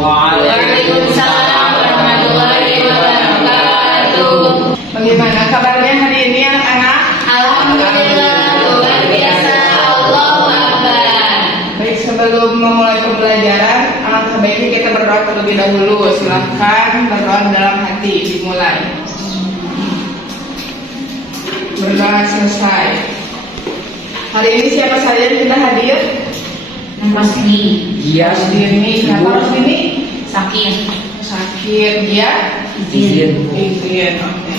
Waalaikumsalam warahmatullahi wabarakatuh. Bagaimana kabarnya hari ini anak-anak? Alhamdulillah, luar biasa. Allahu Akbar. Baik, sebelum memulai pembelajaran, alangkah baiknya kita berdoa terlebih dahulu. Silahkan berdoa dalam hati, dimulai. Berdoa selesai. Hari ini siapa saja yang sudah hadir? Rosni. Iya, Rosdini. Kenapa Rosdini? Sakit. Sakit. Dia? izin. Izin. Oke.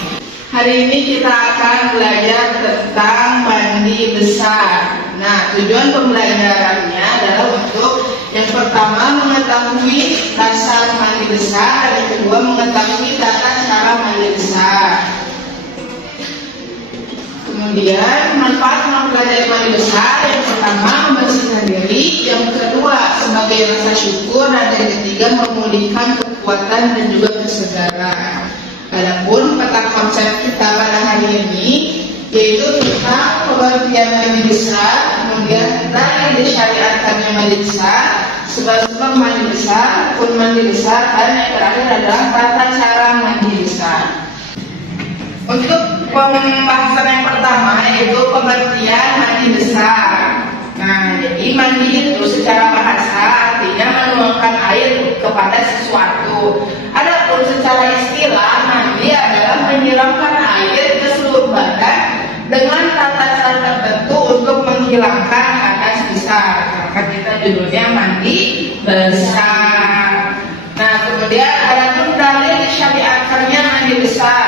Hari ini kita akan belajar tentang mandi besar. Nah, tujuan pembelajarannya adalah untuk yang pertama mengetahui dasar mandi besar, yang kedua mengetahui tata cara mandi besar. Kemudian manfaat mempelajari mandi besar, yang pertama membersihkan diri, yang kedua sebagai rasa syukur, dan yang ketiga memulihkan kekuatan dan juga kesegaran. Adapun peta konsep kita pada hari ini yaitu tentang pengertian mandi besar, kemudian dari disyariatkannya mandi besar, sebab-sebab mandi besar, rukun mandi besar, dan yang terakhir adalah tata cara mandi besar. Untuk pembahasan yang pertama yaitu pengertian mandi besar. Nah, jadi mandi itu secara bahasa artinya menuangkan air kepada sesuatu. Adapun secara istilah mandi adalah menyiramkan air ke seluruh badan dengan tata cara tertentu untuk menghilangkan hadas besar. Maka kita judulnya mandi besar. Nah, kemudian adapun dalil syariatkannya mandi besar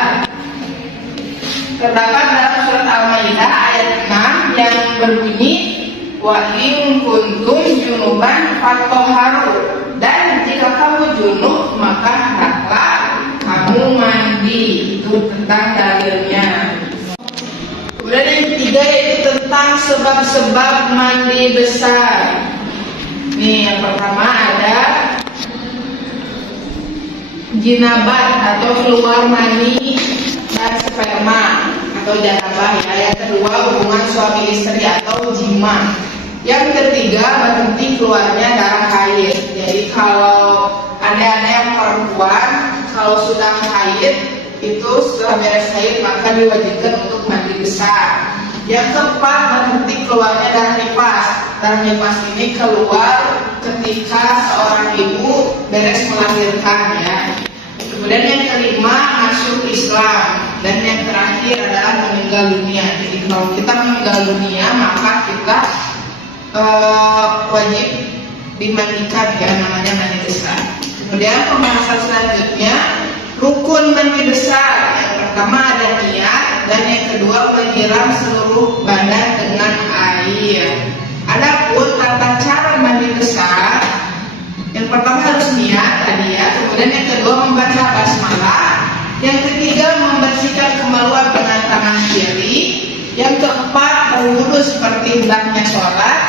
terdapat dalam surat Al-Maidah ayat 6 yang berbunyi wa in kuntum junuban fatahharu, dan jika kamu junub maka hendaklah kamu mandi. Itu tentang dalilnya. Kemudian yang ketiga yaitu tentang sebab-sebab mandi besar. Nih, yang pertama ada jinabat atau keluar mani dan sperma atau janabah ya. Yang kedua hubungan suami istri atau jima. Yang ketiga berhenti keluarnya darah haid. Jadi kalau ada yang perempuan kalau sudah haid itu setelah beres haid maka diwajibkan untuk mandi besar. Yang keempat berhenti keluarnya darah nifas. Darah nifas ini keluar ketika seorang ibu beres melahirkan ya. Kemudian yang kelima masuk Islam, dan yang terakhir adalah meninggal dunia. Jadi kalau kita meninggal dunia maka kita wajib dimandikan ya, namanya mandi besar. Kemudian pembahasan selanjutnya rukun mandi besar. Yang pertama ada niat, dan yang kedua menyiram seluruh badan dengan air. Adapun tata cara mandi besar, yang pertama harus niat tadi ya, kemudian yang kedua membaca basmalah, yang ketiga membersihkan kemaluan dengan tangan kiri, yang keempat berwudu seperti hendaknya sholat,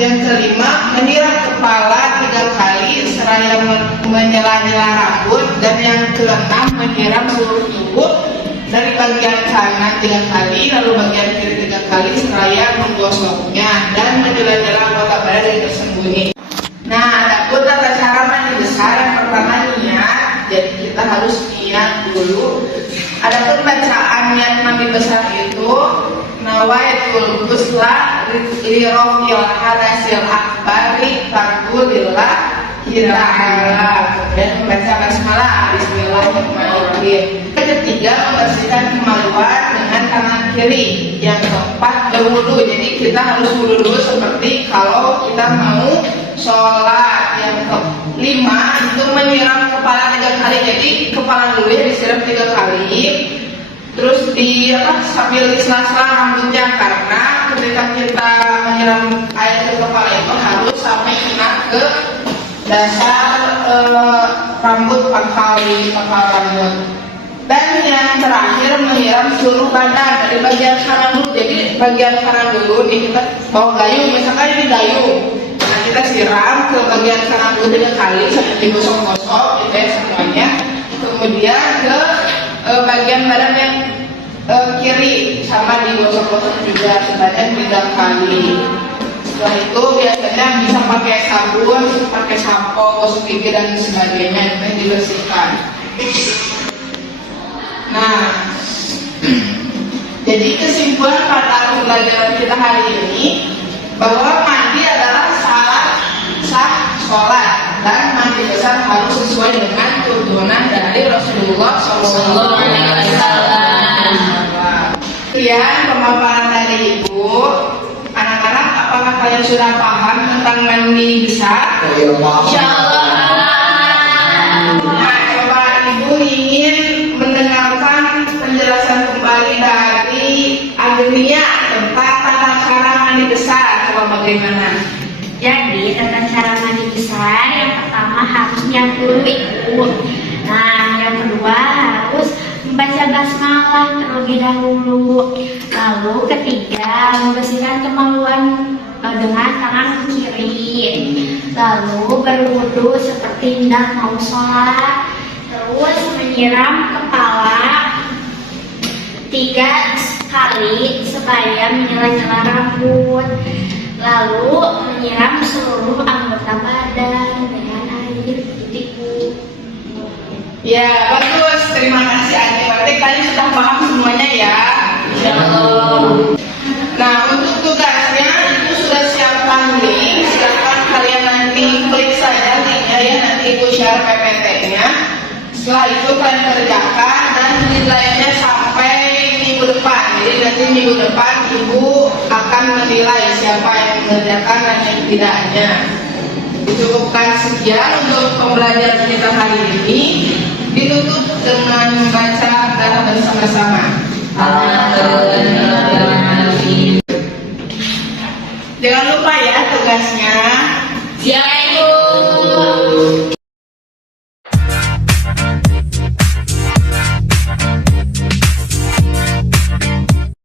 yang kelima menyiram kepala 3 kali seraya menyela-nyela rambut, dan yang keenam menyiram seluruh tubuh dari bagian kanan 3 kali lalu bagian kiri 3 kali seraya menggosoknya dan menyela-nyela anggota badan yang tersembunyi. Nah, adapun tata cara mandi besar, yang pertama niat. Jadi kita harus niat dulu. Adapun bacaan niat mandi besar itu nawaitul ghusla li rafil hadasil akbari tarkulillah ta'ala. Dan membaca basmalah bismillahirrahmanirrahim. Yang ketiga membersihkan kemaluan dengan tangan kiri. Yang keempat berwudu. Jadi kita harus wudu dulu seperti kalau kita mau sholat. Yang kelima itu menyiram kepala 3 kali. Jadi kepala dulu ya disiram 3 kali. Terus sambil disela-sela rambutnya, karena ketika kita menyiram air ke kepala itu harus sampai kena ke dasar rambut pangkal rambut. Dan yang terakhir menyiram seluruh badan dari bagian kanan dulu. Jadi bagian kanan dulu nih, kita bawa gayung, misalkan ini gayung. Nah, kita siram ke bagian kanan dulu 3 kali sampai digosok-gosok gitu ya semuanya. Kemudian ke bagian badan yang kiri sama digosok-gosok juga sebanyak 3 kali. Setelah itu biasanya bisa pakai pakai sabun, pakai sampo, gosok gigi dan sebagainya itu yang dibersihkan. Nah, jadi kesimpulan pada pembelajaran kita hari ini bahwa mandi adalah syarat sah sholat dan mandi besar harus sesuai dengan tuntunan dari Rasulullah SAW. Sekian pemaparan dari Ibu. Anak-anak, apakah kalian sudah paham tentang mandi besar? Insyaallah. Nah, coba Ibu ingin mendengarkan penjelasan kembali dari Agnia tentang tata cara mandi besar. Coba bagaimana? Jadi tata cara mandi besar yang pertama harus niat dulu Ibu. Nah, yang kedua harus membaca basmalah terlebih dahulu. Lalu ketiga membersihkan kemaluan dengan tangan kiri. Lalu berwudu seperti hendak mau sholat. Terus menyiram kepala 3 kali supaya menyela-nyela rambut. Lalu menyiram seluruh anggota badan dengan air putih. Ya, bagus. Terima kasih Adi. Berarti kalian sudah paham semuanya ya? Insyaallah. Nah, untuk tugasnya Ibu sudah siapkan link. Silakan kalian nanti klik saja linknya ya. Nanti Ibu share PPT-nya. Setelah itu kalian kerjakan dan nilainya sampai minggu depan. Jadi nanti minggu depan Ibu akan menilai siapa yang mengerjakan dan yang tidaknya. Dicukupkan sekian untuk pembelajaran kita hari ini. Ditutup dengan membaca dan bersama-sama. Jangan lupa ya tugasnya. Siap, Ibu.